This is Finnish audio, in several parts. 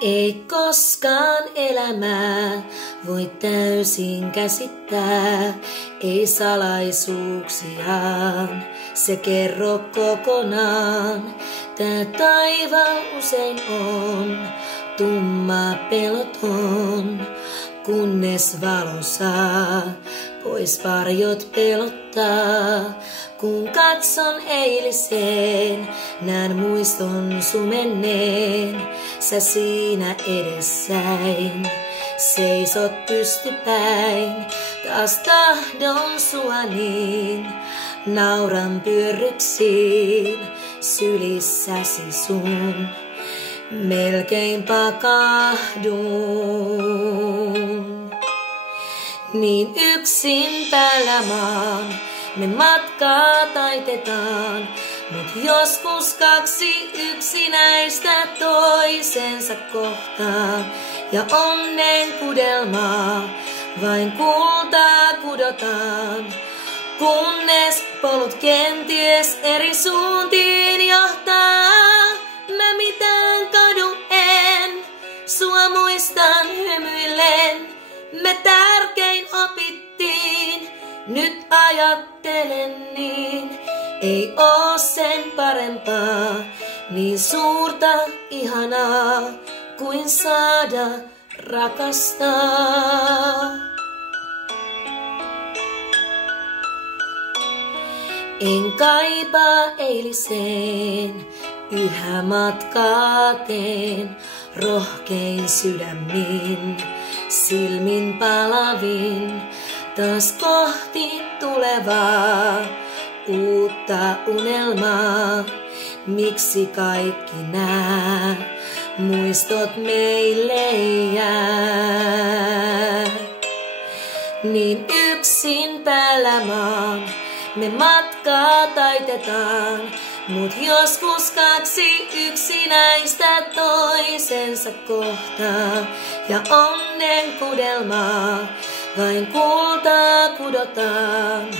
Ei koskaan elämää voi täysin käsittää, ei salaisuuksiaan se kerro kokonaan. Tää taivaal usein on tumma peloton, kunnes valo saa pois varjot pelottaa. Kun katson eiliseen, näen muiston sumenneen. Sä siinä edessäin seisot pystypäin. Taas tahdon sua niin, nauran pyörryksiin sylissäsi sun. Melkeinpä kahdun. Niin yksin päällä maan me matkaa taitetaan, mut joskus kaksi yksinäistä toisensa kohtaa. Ja onnen kudelmaa vain kultaa kudotaan, kunnes polut kenties eri suuntiin johtaa. Mä mitään kadu en, sua muistan hymyillen. Me tärkein opittiin, nyt ajattelen niin. Ei oo sen parempaa, niin suurta ihanaa kuin saada rakastaa. En kaipaa eiliseen, yhä matkaa teen, rohkein sydämin, silmin palavin, taas kohti tulevaa, uutta unelmaa. Miksi kaikki nää muistot meille jää? Niin yksin päällä maan me matkaa taitetaan, mut joskus kaksi yksinäistä toisensa kohtaa. Ja onnen kudelmaa vain kultaa kudotaan,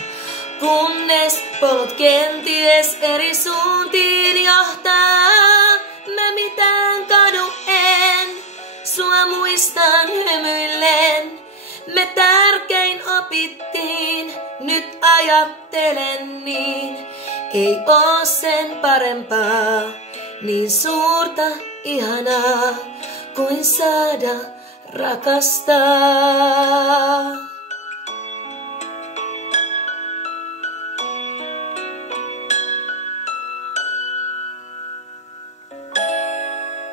kunnes polut kenties eri suuntiin johtaa. Mä mitään kadu en, sua muistan hymyillen. Me tärkein opittiin, nyt ajattelen niin. Ei oo sen parempaa, niin suurta ihanaa kuin saada rakastaa.